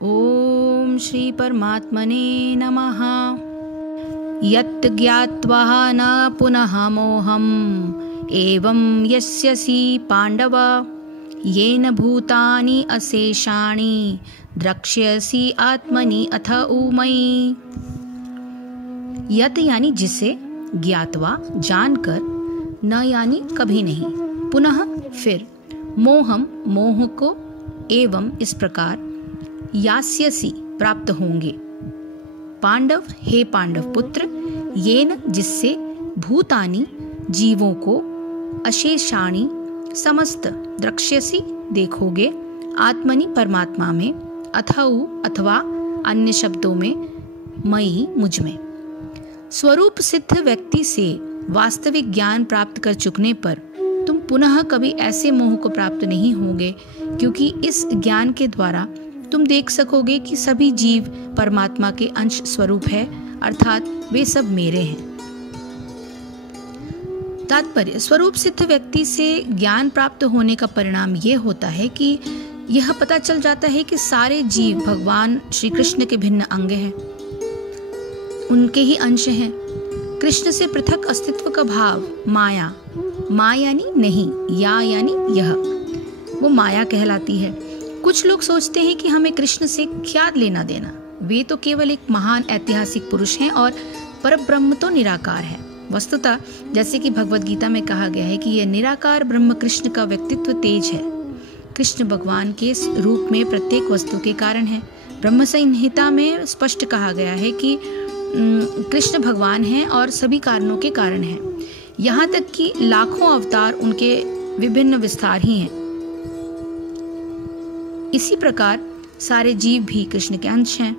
ओम श्री परमात्मने नमः। यत् ज्ञात्वा न पुनः मोहम् एवं यस्यसि पांडव येन भूतानि अशेषाणि द्रक्ष्यसि आत्मनि अथ ऊमयि। यत् यानी जिसे, ज्ञात्वा जानकर, न यानी कभी नहीं, पुनः फिर, मोहम मोह को, एवं इस प्रकार, यास्यसि प्राप्त होंगे, पांडव हे पांडव पुत्र, येन जिससे, भूतानि जीवों को, अशेषाणि समस्त, द्रक्ष्यसि देखोगे, आत्मनि परमात्मा में, अथऊ अथवा अन्य शब्दों में, मयि मुझ में। स्वरूप सिद्ध व्यक्ति से वास्तविक ज्ञान प्राप्त कर चुकने पर तुम पुनः कभी ऐसे मोह को प्राप्त नहीं होगे, क्योंकि इस ज्ञान के द्वारा तुम देख सकोगे कि सभी जीव परमात्मा के अंश स्वरूप है, अर्थात वे सब मेरे हैं। तात्पर्य, स्वरूप सिद्ध व्यक्ति से ज्ञान प्राप्त होने का परिणाम यह होता है कि यह पता चल जाता है कि सारे जीव भगवान श्री कृष्ण के भिन्न अंग हैं, उनके ही अंश हैं। कृष्ण से पृथक अस्तित्व का भाव माया, मा यानी नहीं, या यानी यह, वो माया कहलाती है। कुछ लोग सोचते हैं कि हमें कृष्ण से क्या लेना देना, वे तो केवल एक महान ऐतिहासिक पुरुष हैं और परब्रह्म तो निराकार है। वस्तुतः जैसे कि भगवद गीता में कहा गया है कि यह निराकार ब्रह्म कृष्ण का व्यक्तित्व तेज है। कृष्ण भगवान के रूप में प्रत्येक वस्तु के कारण है। ब्रह्म संहिता में स्पष्ट कहा गया है कि कृष्ण भगवान हैं और सभी कारणों के कारण हैं। यहाँ तक कि लाखों अवतार उनके विभिन्न विस्तार ही हैं। इसी प्रकार सारे जीव भी कृष्ण के अंश हैं।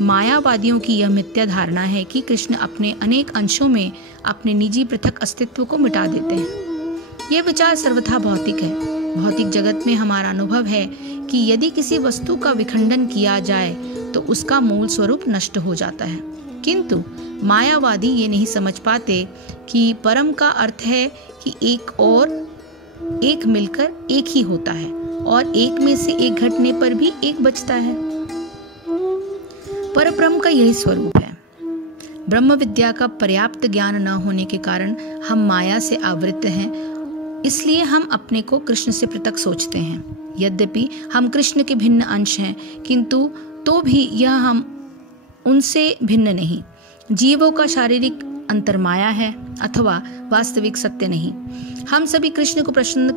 मायावादियों की यह मिथ्या धारणा है कि कृष्ण अपने अनेक अंशों में अपने निजी पृथक अस्तित्व को मिटा देते हैं। यह विचार सर्वथा भौतिक है। भौतिक जगत में हमारा अनुभव है कि यदि किसी वस्तु का विखंडन किया जाए तो उसका मूल स्वरूप नष्ट हो जाता है, किंतु मायावादी ये नहीं समझ पाते कि परम का अर्थ है कि एक और एक मिलकर एक ही होता है और एक में से एक घटने पर भी एक बचता है। परब्रह्म का यही स्वरूप है। ब्रह्म विद्या का पर्याप्त ज्ञान न होने के कारण हम माया से आवृत हैं, इसलिए हम अपने को कृष्ण से पृथक सोचते हैं। यद्यपि हम कृष्ण के भिन्न अंश हैं, किंतु तो भी यह हम उनसे भिन्न नहीं। जीवों का शारीरिक अंतर माया है अथवा वास्तविक सत्य नहीं। हम सभी कृष्ण को प्रसन्न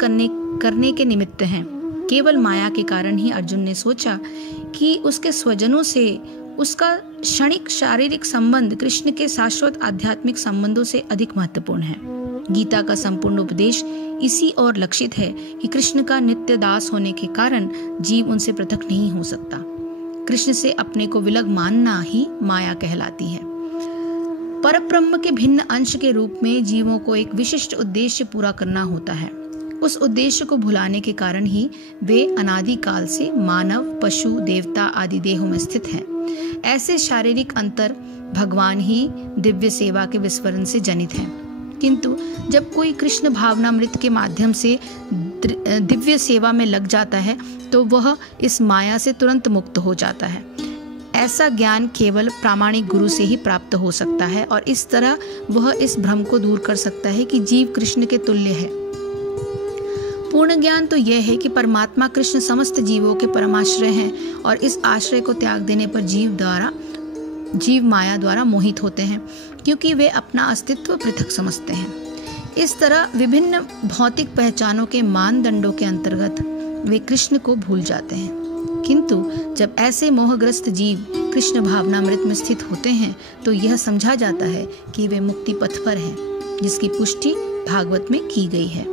करने के निमित्त हैं। केवल माया के कारण ही अर्जुन ने सोचा कि उसके स्वजनों से उसका क्षणिक शारीरिक संबंध कृष्ण के शाश्वत आध्यात्मिक संबंधों से अधिक महत्वपूर्ण है। गीता का संपूर्ण उपदेश इसी ओर लक्षित है कि कृष्ण का नित्य दास होने के कारण जीव उनसे पृथक नहीं हो सकता। कृष्ण से अपने को विलग मानना ही माया कहलाती है। परब्रह्म के भिन्न अंश के रूप में जीवों को एक विशिष्ट उद्देश्य पूरा करना होता है। उस उद्देश्य को भुलाने के कारण ही वे अनादि काल से मानव, पशु, देवता आदि देहों में स्थित हैं। ऐसे शारीरिक अंतर भगवान ही दिव्य सेवा के विस्मरण से जनित हैं। किंतु जब कोई कृष्ण भावनामृत के माध्यम से दिव्य सेवा में लग जाता है तो वह इस माया से तुरंत मुक्त हो जाता है। ऐसा ज्ञान केवल प्रामाणिक गुरु से ही प्राप्त हो सकता है और इस तरह वह इस भ्रम को दूर कर सकता है कि जीव कृष्ण के तुल्य है। पूर्ण ज्ञान तो यह है कि परमात्मा कृष्ण समस्त जीवों के परमाश्रय हैं और इस आश्रय को त्याग देने पर जीव माया द्वारा मोहित होते हैं, क्योंकि वे अपना अस्तित्व पृथक समझते हैं। इस तरह विभिन्न भौतिक पहचानों के मानदंडों के अंतर्गत वे कृष्ण को भूल जाते हैं। किंतु जब ऐसे मोहग्रस्त जीव कृष्ण भावनामृत में स्थित होते हैं तो यह समझा जाता है कि वे मुक्ति पथ पर हैं, जिसकी पुष्टि भागवत में की गई है।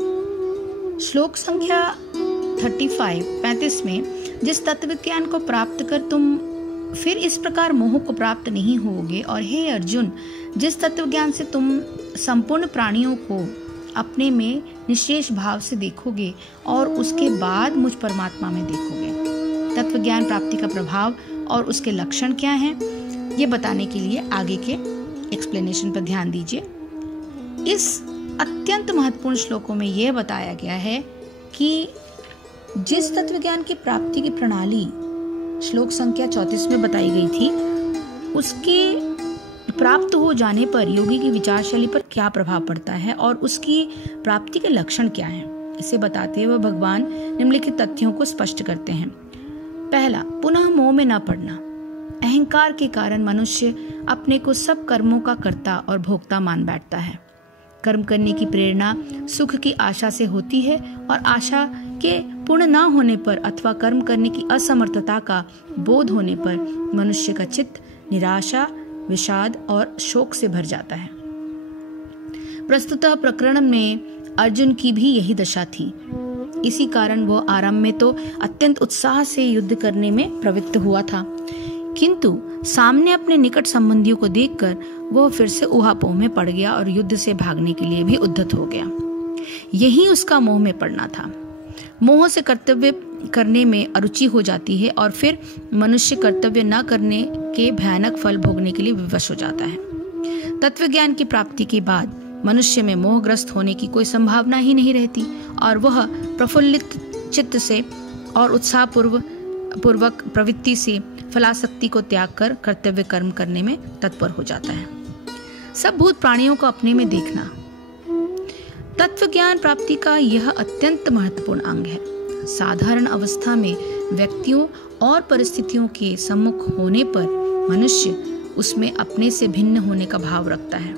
श्लोक संख्या 35 में, जिस तत्व ज्ञान को प्राप्त कर तुम फिर इस प्रकार मोह को प्राप्त नहीं होगे, और हे अर्जुन, जिस तत्व ज्ञान से तुम संपूर्ण प्राणियों को अपने में निशेष भाव से देखोगे और उसके बाद मुझ परमात्मा में देखोगे। तत्व ज्ञान प्राप्ति का प्रभाव और उसके लक्षण क्या हैं, ये बताने के लिए आगे के एक्सप्लेनेशन पर ध्यान दीजिए। इस अत्यंत महत्वपूर्ण श्लोकों में यह बताया गया है कि जिस तत्व ज्ञान की प्राप्ति की प्रणाली श्लोक संख्या 34 में बताई गई थी, उसके प्राप्त हो जाने पर योगी की विचारशैली पर क्या प्रभाव पड़ता है और उसकी प्राप्ति के लक्षण क्या हैं, इसे बताते हुए भगवान निम्नलिखित तथ्यों को स्पष्ट करते हैं। पहला, पुनः मोह में न पड़ना। अहंकार के कारण मनुष्य अपने को सब कर्मों का कर्ता और भोक्ता मान बैठता है। कर्म करने की प्रेरणा सुख की आशा से होती है और आशा के पूर्ण न होने पर अथवा कर्म करने की असमर्थता का बोध होने पर मनुष्य का चित्त निराशा, विषाद और शोक से भर जाता है। प्रस्तुतः प्रकरण में अर्जुन की भी यही दशा थी। इसी कारण वह आरंभ में तो अत्यंत उत्साह से युद्ध करने में प्रवृत्त हुआ था, किंतु सामने अपने निकट संबंधियों को देखकर वह फिर से ऊहापोह में पड़ गया और युद्ध से भागने के लिए भी उद्यत हो गया। यही उसका मोह में पड़ना था। मोह से कर्तव्य करने में अरुचि हो जाती है और फिर मनुष्य कर्तव्य न करने के भयानक फल भोगने के लिए विवश हो जाता है। तत्व ज्ञान की प्राप्ति के बाद मनुष्य में मोहग्रस्त होने की कोई संभावना ही नहीं रहती और वह प्रफुल्लित चित्त से और उत्साह पूर्वक प्रवृत्ति से फलासक्ति को त्याग कर कर्तव्य कर्म करने में तत्पर हो जाता है। सब भूत प्राणियों को अपने में देखना तत्व ज्ञान प्राप्ति का यह अत्यंत महत्वपूर्ण अंग है। साधारण अवस्था में व्यक्तियों और परिस्थितियों के सम्मुख होने पर मनुष्य उसमें अपने से भिन्न होने का भाव रखता है।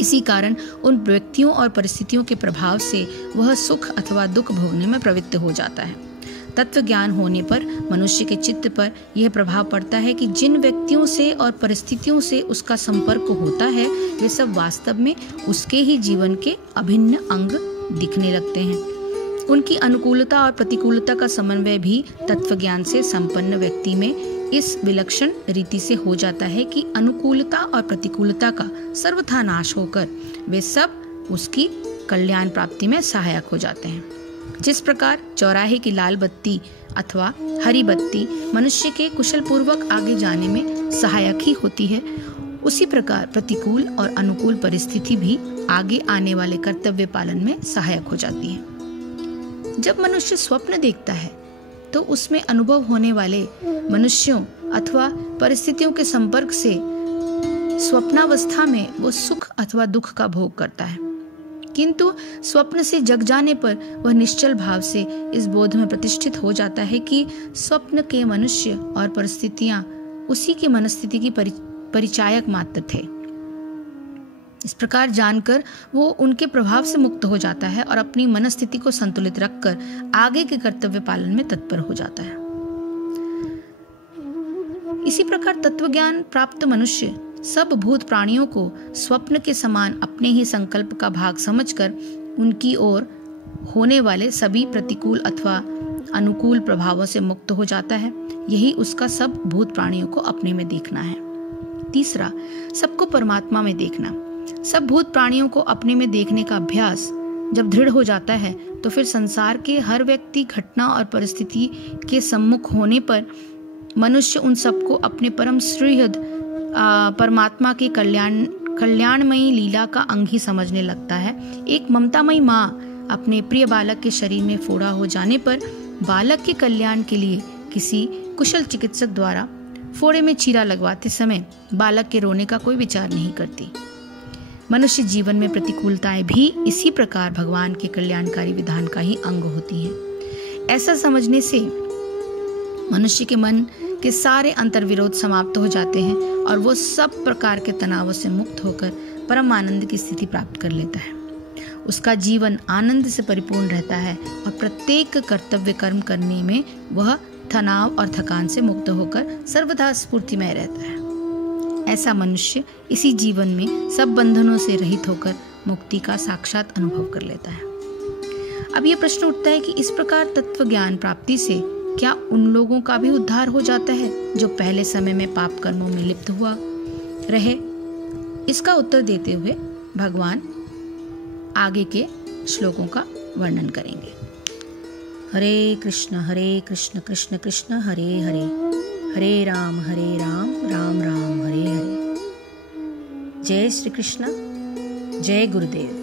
इसी कारण उन व्यक्तियों और परिस्थितियों के प्रभाव से वह सुख अथवा दुख भोगने में प्रवृत्त हो जाता है। तत्व ज्ञान होने पर मनुष्य के चित्त पर यह प्रभाव पड़ता है कि जिन व्यक्तियों से और परिस्थितियों से उसका संपर्क होता है वे सब वास्तव में उसके ही जीवन के अभिन्न अंग दिखने लगते हैं। उनकी अनुकूलता और प्रतिकूलता का समन्वय भी तत्व ज्ञान से संपन्न व्यक्ति में इस विलक्षण रीति से हो जाता है कि अनुकूलता और प्रतिकूलता का सर्वथा नाश होकर वे सब उसकी कल्याण प्राप्ति में सहायक हो जाते हैं। जिस प्रकार चौराहे की लाल बत्ती अथवा हरी बत्ती मनुष्य के कुशल पूर्वक आगे जाने में सहायक ही होती है, उसी प्रकार प्रतिकूल और अनुकूल परिस्थिति भी आगे आने वाले कर्तव्य पालन में सहायक हो जाती है। जब मनुष्य स्वप्न देखता है तो उसमें अनुभव होने वाले मनुष्यों अथवा परिस्थितियों के संपर्क से स्वप्नावस्था में वो सुख अथवा दुख का भोग करता है, किंतु स्वप्न से जग जाने पर वह निश्चल भाव से इस बोध में प्रतिष्ठित हो जाता है कि स्वप्न के मनुष्य और परिस्थितियां उसी की मनस्थिति की परिचायक मात्र थे। इस प्रकार जानकर वो उनके प्रभाव से मुक्त हो जाता है और अपनी मनस्थिति को संतुलित रखकर आगे के कर्तव्य पालन में तत्पर हो जाता है। इसी प्रकार तत्वज्ञान प्राप्त मनुष्य सब भूत प्राणियों को स्वप्न के समान अपने ही संकल्प का भाग समझकर उनकी ओर होने वाले सभी प्रतिकूल अथवा अनुकूल प्रभावों से मुक्त हो जाता है। यही उसका सब भूत प्राणियों को अपने में देखना है। तीसरा, सबको परमात्मा में देखना। सब भूत प्राणियों को अपने में देखने का अभ्यास जब दृढ़ हो जाता है तो फिर संसार के हर व्यक्ति, घटना और परिस्थिति के सम्मुख होने पर मनुष्य उन सबको अपने परम सुहृद परमात्मा के कल्याणमयी लीला का अंग ही समझने लगता है। एक ममतामयी माँ अपने प्रिय बालक के शरीर में फोड़ा हो जाने पर बालक के कल्याण के लिए किसी कुशल चिकित्सक द्वारा फोड़े में चीरा लगवाते समय बालक के रोने का कोई विचार नहीं करती। मनुष्य जीवन में प्रतिकूलताएं भी इसी प्रकार भगवान के कल्याणकारी विधान का ही अंग होती हैं। ऐसा समझने से मनुष्य के मन के सारे अंतर्विरोध समाप्त हो जाते हैं और वो सब प्रकार के तनावों से मुक्त होकर परम आनंद की स्थिति प्राप्त कर लेता है। उसका जीवन आनंद से परिपूर्ण रहता है और प्रत्येक कर्तव्य कर्म करने में वह तनाव और थकान से मुक्त होकर सर्वदा स्फूर्तिमय रहता है। ऐसा मनुष्य इसी जीवन में सब बंधनों से रहित होकर मुक्ति का साक्षात अनुभव कर लेता है। अब यह प्रश्न उठता है कि इस प्रकार तत्व ज्ञान प्राप्ति से क्या उन लोगों का भी उद्धार हो जाता है जो पहले समय में पाप कर्मों में लिप्त हुआ रहे? इसका उत्तर देते हुए भगवान आगे के श्लोकों का वर्णन करेंगे। हरे कृष्ण कृष्ण कृष्ण हरे हरे, हरे राम राम राम हरे हरे। जय श्री कृष्ण, जय गुरुदेव।